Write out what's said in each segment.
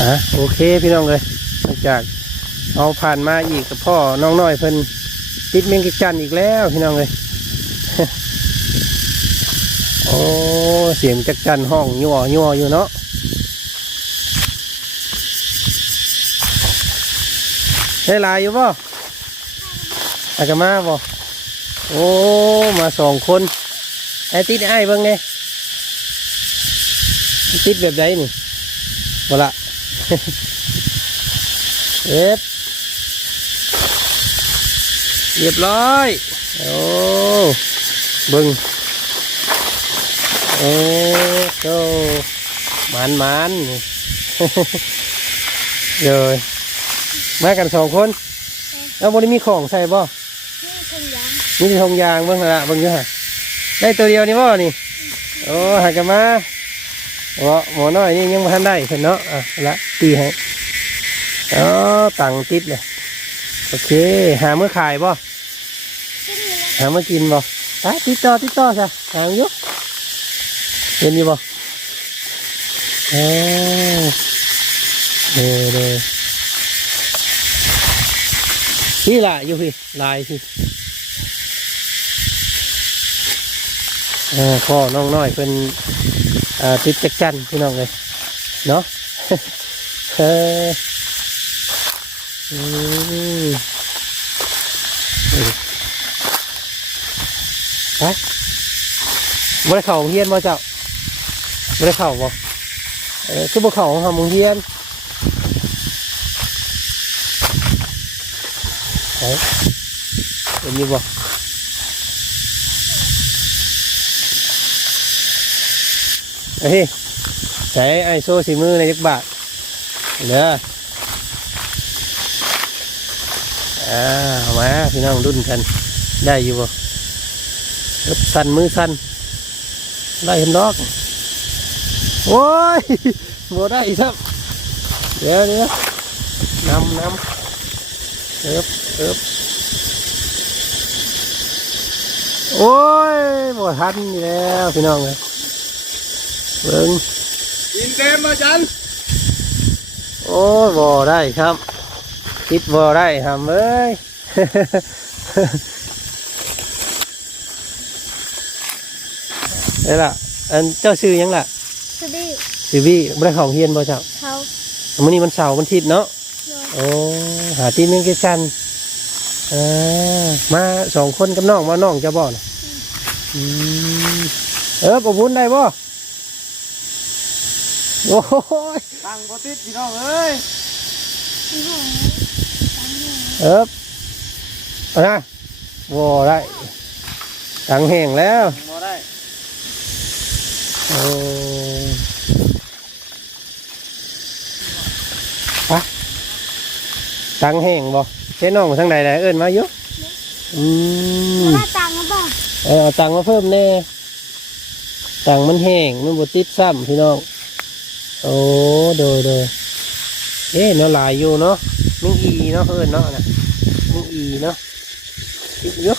อะโอเคพี่น้องเลยหลังจากเอาผ่านมาอีกกับพ่อน้องน้อยเพิ่นติดเมงกิจันอีกแล้วพี่น้องเลยโอ้เสียงจักจันห้องยั่วยั่วอยู่เนาะได้ลายอยู่ป่ะอากามาบ่โอ้มาสองคนไอ้ติดไอ้เบิ่งไงติดแบบใดนี่บ่ละ เอ็ดเรียบร้อย โอ้เบิ่งโอ้โตมันมันเลยมากันสองคนแล้วบนนี้มีของใส่บ่นี่คนยังมีแต่ทงยางเบิ่งละเบิ่งอยู่ฮะได้ตัวเดียวนี่บ่นี่ โอ้หักกันมาโอ้หมอน้อยนี่ยังไม่ทันได้เพิ่นเนาะอะละ ตีให้อ๋อตังติดเลยโอเค หาเมื่อขายบ่ขึ้นอยู่แล้วหามากินบ่ไปติดต่อติดต่อซะหางอยู่เห็นอยู่บ่เออเด้อเด้อพี่ละอยู่พี่ลายพี่ออพ่อน้องน้อยเป็นติดจักจันพี่น้องเลยเนาะ เอออืมไปบ่ได้เข่าเฮียนบ่เจ้าบ่ได้เข่าบ่เออคือบ่เข่าของทำโรงเฮียนไหนเห็นยู่บ่เฮ้ยใส่ไอโซสีมือในจักบาท เด้อ อ่าเอามาพี่น้องรุ่นกัน ได้อยู่บ่รถสั่นมือสั่นได้เห็นดอก โอ้ยโมได้อีกครับเดี๋ยวเดี๋ยวนำนำเอิบเอิบโอ้ยบ่ทันนี่แล้วพี่น้องเลยเบิ่งอินเต็มมาจันโอ้ยบ่ได้ครับคิดบ่ได้ทำเอ้ยได้ละอันเจ้าชื่อหยังล่ะสบีสิวี่บ่ได้เข้าเฮียนบ่เจ้าเขามื้อนี้มันเสาร์มันอาทิตย์เนาะโดนโอ้หาที่นึงกี่จันเออมาสองคนกับน้องมาน้องจะบ่น่ะอืมเออประพุนได้บ่โอ้ย ตั้งโปติดพี่น้องเอ้ยที่ห้องตั้งห้องเออเอานะบ่ได้ตังแห้งแล้วมาได้โอ้ไปตังแห้งบ่เจ้น้องทางใดๆเอิ้นมาอยู่อืมมาตังค์หรือเปล่าเออเอาตังค์มาเพิ่มแน่ตังค์มันแห้งมันบดติดซ้ำพี่น้อง โอ้โดยโดยเอ๊ะเนาะหลายอยู่เนาะมิงอีเนาะเอิญเนาะนะมิงอีเนาะติดเยอะ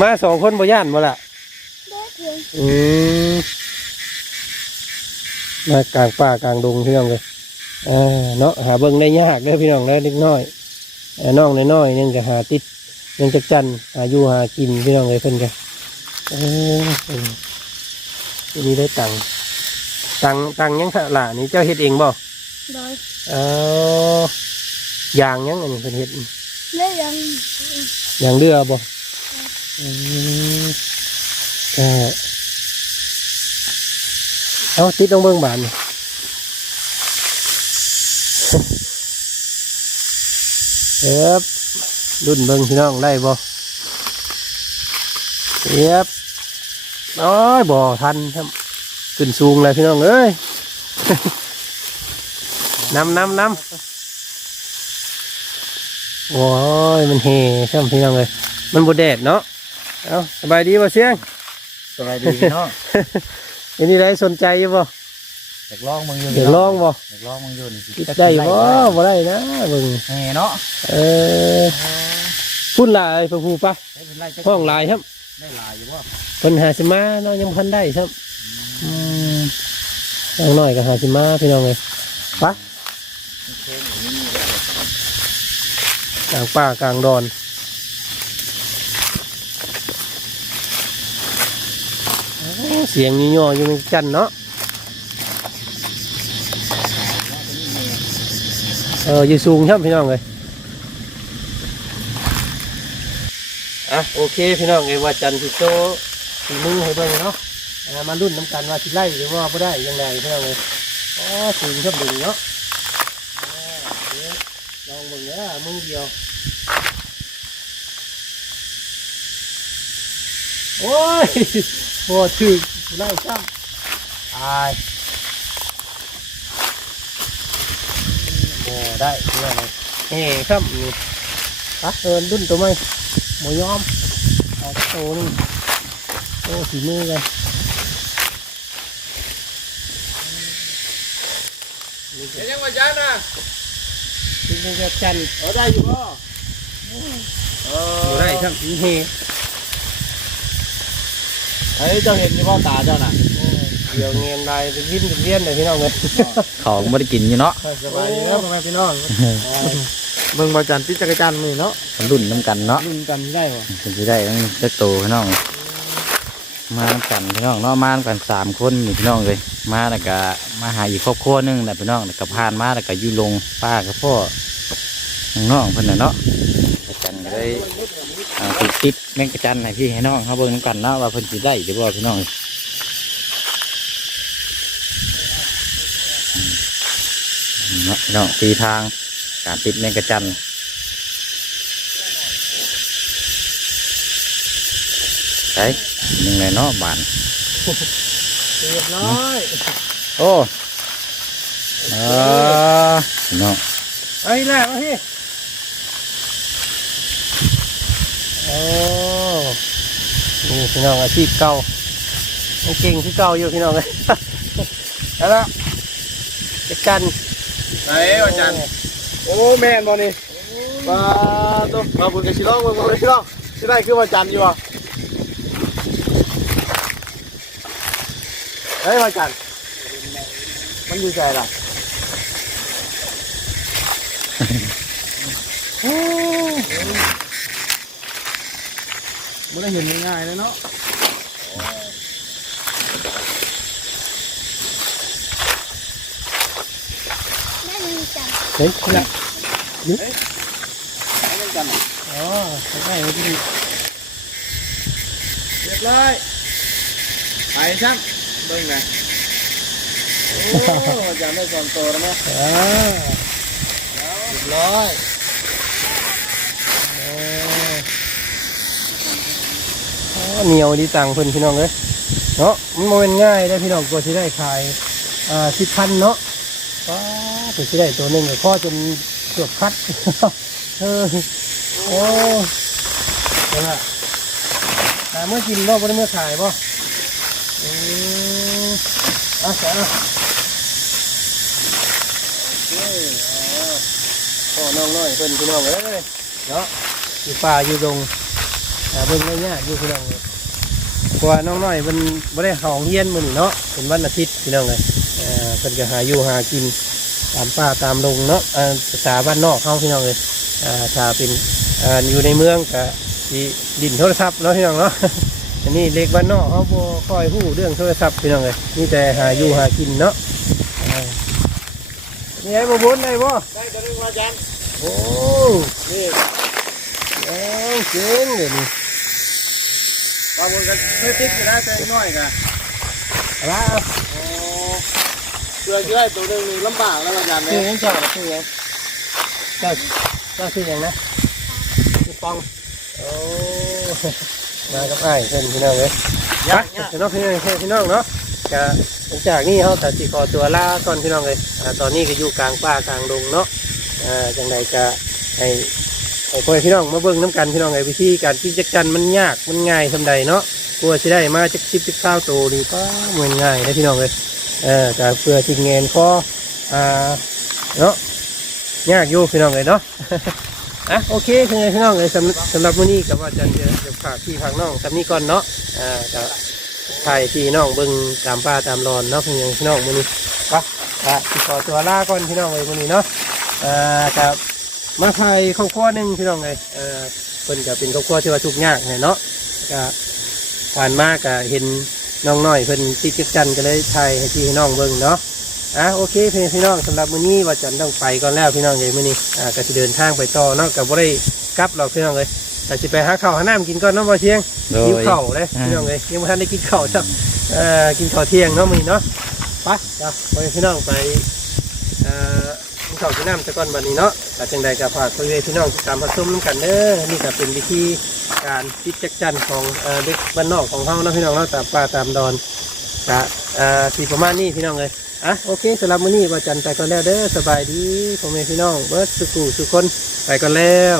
มาสองคนบ่ย่านบ่ล่ะเด็กเลยอืมมากลางป่ากลางดงพี่น้องเลยเออเนาะหาเบิ่งได้ยากเด้อพี่น้องได้อเล็กน้อยเออน้องน้อยๆนึงจะหาติดยังจะจันหาอยู่หากินพี่น้องเลยเพิ่นกันเออเออทีนี้ได้ตังค์ตังค์ตังค์ยังหล่ะนี่เจ้าเฮ็ดเองบ่โดยเออยางยังอันนี้เพิ่นเฮ็ดเล่ยังยางเรือบ่อืมเออเอาติดลงเบิ่งบานนี่เอ็บรุ่นเบิ่งพี่น้องได้บ่เอ็บ โอ้ยบ่ทันครับขึ้นสูงเลยพี่น้องเอ้ยนำนำนำโอ้ยมันเฮช่ำพี่น้องเลยมันบ่แดดเนาะเอาสบายดีบ่เสียงสบายดีพี่น้องอันนี้ได้สนใจอยู่บ่อยากลองมึงอยู่เดี๋ยวลองบ่อยากลองมึงอยู่นี่ติดได้บ่บ่ได้นะเบิ่งแหน่เนาะเออพุ่นหลายพระผู้ปะได้เป็นไรจักห้องหลายครับ ได้หลายอยู่ว่าปัญหาสิมาเนาะยังบ่ทันได้ครับอืมเอน้องน้อยก็หาสิมาพี่น้องเลยไปะกลางป่ากลางดอนโอ้เสียงยี่ย่ออยู่ในจันเนาะเอออยู่สูงครับพี่น้องเลยะโอเคพี่น้องเลยว่าจันทร์ที่โตสีมือให้เบิ่งเนาะอ่ามารุ่นน้ำกันว่าสิไล่หรือว่าไม่ได้ยังไงพื่น้อนเลยอ๋อสูงครับดึงเนาะลองเบิ่งเด้อมือเดียวโอ้ยพอถึงไล่ซ้ำตายโอ้ได้เพื่อนเลยเฮ้ครับนี่ปะเอินรุ่นตัวไหม หมยอมเอาโตนี่โอ้สีมือเลยเดี๋ยวยังมาจันนะถึงจะจันทร์เออได้อยู่บ่เออบ่ได้ครับสีเฮเฮ้ยเจ้าเห็นอยู่บ่ตาเจ้าน่ะเดี๋ยวเงียนได้เป็นวินเป็นเวียนเลยพี่น้องเลยเขาก็ไม่ได้กินอยู่เนาะสบายดีครับพ่อแม่พี่น้อง เบิ่งบ่จันติดจักรจันทร์มื้อเนาะมันรุ่นน้ำกันเนาะรุ่นกันได้บ่เป็นที่ได้ต้องเล็กโตพี่น้อง มาน้ำกันพี่น้องเนาะมาน้ำกันสามคนนี่พี่น้องเลย มาแล้วก็มาหาอีกครอบครัวหนึงแหละพี่น้องแล้วก็ผ่านมาแล้วก็อยู่ลงป้ากับพ่อน้องๆเพิ่นน่ะเนาะกระจันก็ได้อ่าติดติดแม่งกระจันให้พี่ให้น้องเขาเบิ่งน้ำกันเนาะว่าเพิ่นสิได้หรือบ่พี่น้องอืมเนาะพี่น้องตีทาง การติดแม่งกระจันใช่หนึ่งในเนาะบานเรียบร้อยโอ้เออเนาะไอ้ยแหละมาพี่โอ้นี่พี่น้องอาชีพเก่ายังเก่งที่เก่าอยู่พี่น้องเลยแล้วละจะกันไหนว่าจัน โอ้แม่นบ่นี่มาตัวมาบุญกับสิร้องเบิ่งบ่พี่องสิได้คือว่าจันอยู่บ่เฮ้ยว่าจันมันอยู่ใจล่ะไม่ได้เห็นง่ายๆเลยเนาะ แม่มีจัง เฮ้ยนี่แหละเล่นกันอ๋อใช่ไม่ดีเรียบร้อยไปช่างเบิ่งไงโอ้จะไม่สอนโตแล้วมั้ยอ่าเรียบร้อยโอ้อ๋อเหนียวดีตังเพิ่นพี่น้องเลยเนาะมันโมเป็นง่ายได้อพี่น้องกว่าที่ได้ขายอ่าสิบพันเนาะว้าถึงที่ได้ตัวหนึ่งก็ข้อจนเกือบคัดเออโอ้เดี๋ยวละหาเมื่อกินบ่บ่ได้เมื่อขายบ่อืมเอะจ้ะพ่อน้องน้อยเพิ่นพี่น้องเอ้ยเนาะอยู่ป่าอยู่ดงอ่เบิ่งไม่ยากอยู่พี่น้องเลยเพราะว่าน้องน้อยเพิ่นบ่ได้เข้าโรงเรียนมือนี้เนาะเป็นวันอาทิตย์พี่น้องเลยเอ่าเพิ่นก็หาอยู่หากิน ตามป่าตามดงเนาะอ่าภาษาบ้านนอกเฮาพี่น้องเลยอ่าถ้าเป็นอ่าอยู่ในเมืองก็สิดินโทรศัพท์เนาะพี่น้องเนาะอันนี้เด็กบ้านนอกเขาบ่ค่อยฮู้เรื่องโทรศัพท์พี่น้องเลยมีแต่หาอยู่หากินเนาะอ่านี่ไอ้บ่บนได้บ่ได้ตัวนึงมาจันโอ้นี่แอ้งเจ๋งเลยนี่ปลาบุญกันไม่ติดก็ได้แต่น้อยกันอะไรโอ้ เพื่อจะได้ตัวนึงนี่ลำบากแล้วมาจันเลชื่อยยังเจ้าชื่อยังเจ้าเจ้าชื่อยังนะชื่อปองโอ้มากับไอ้ายเพื่อนพี่น้องเลยยากเนี่ยพี่น้องพี่น้องพี่น้องเนาะก็หลังจากนี้เขาตัดสิขอตัวลาก่อนพี่น้องเลยอ่าตอนนี้ก็อยู่กลางป่ากลางดงเนาะอ่าจังใดจะให้ให้พ่อพี่น้องมาเบิ่งน้ำกันพี่น้องไอ้วิธีการที่จักจันมันยากมันง่ายสำใดเนาะกลัวสิได้มาจักชิบจักข้าวโตนี่ก็เหมือนง่ายนะพี่น้องเลย เออแต่เพื่อทิ้งเงินพออ่าเนาะยากอยู่พี่น้องเลยเนาะอะโอเคคืองพี่น้องเลยสำหรับสำหรับมื้อนี้กับว่าจะจะจะฝากพี่ฝากน้องสำนี้ก่อนเนาะอ่าจะถ่ายพี่น้องเบิ่งตามป้าตามรอนเนาะพี่น้องพี่น้องมื้อนี้ปะอะติดต่อตัวลาก่อนพี่น้องเลยวันนี้เนาะอ่ากับมาไทยครอบครัวหนึ่งพี่น้องเลยเออเพิ่นก็เป็นครอบครัวที่ว่าทุกข์ยากเนาะก็ผ่านมาก็เห็น น้องน้อยเพิ่นติดจักจันก็เลยไทยให้พี่ให้น้องเบิ่งเนาะอะโอเคพี่พี่น้องสำหรับมื้อนี้ว่าจันต้องไปก่อนแล้วพี่น้องเลยมื้อนี้อ่าก็จะเดินทางไปต่อเนาะกับบ่ได้กลับหรอกพี่น้องเลยแต่สิไปหาข้าวหาน้ำกินก่อนเนาะบ่เชียงโดกินข้าวเลยพี่น้องเลยยังไม่ทันได้กินข้าวจ้ะเอ่อกินข้าวเที่ยงเนาะมื้อนี้เนาะไปจ้ะไปพี่น้องไปเอ่อ กินข้าวกินน้ำตะก่อนบันนี้เนาะแต่จังใดก็ฝากไปเวพี่น้องติดตามผสมน้ำกันเด้อนี่ก็เป็นวิธีการติดจักจันของเอ่อด็กบ้านนอกของเฮานะพี่น้องเนาะตามป่าตามดอนกะเอ่อสีประมาณนี้พี่น้องเลยอะโอเคสำหรับมื้อนี้ว่าจันไปก่อนแล้วเด้อสบายดีพ่อแม่พี่น้องเบิร์ดสุกุสุคนไปก่อนแล้ว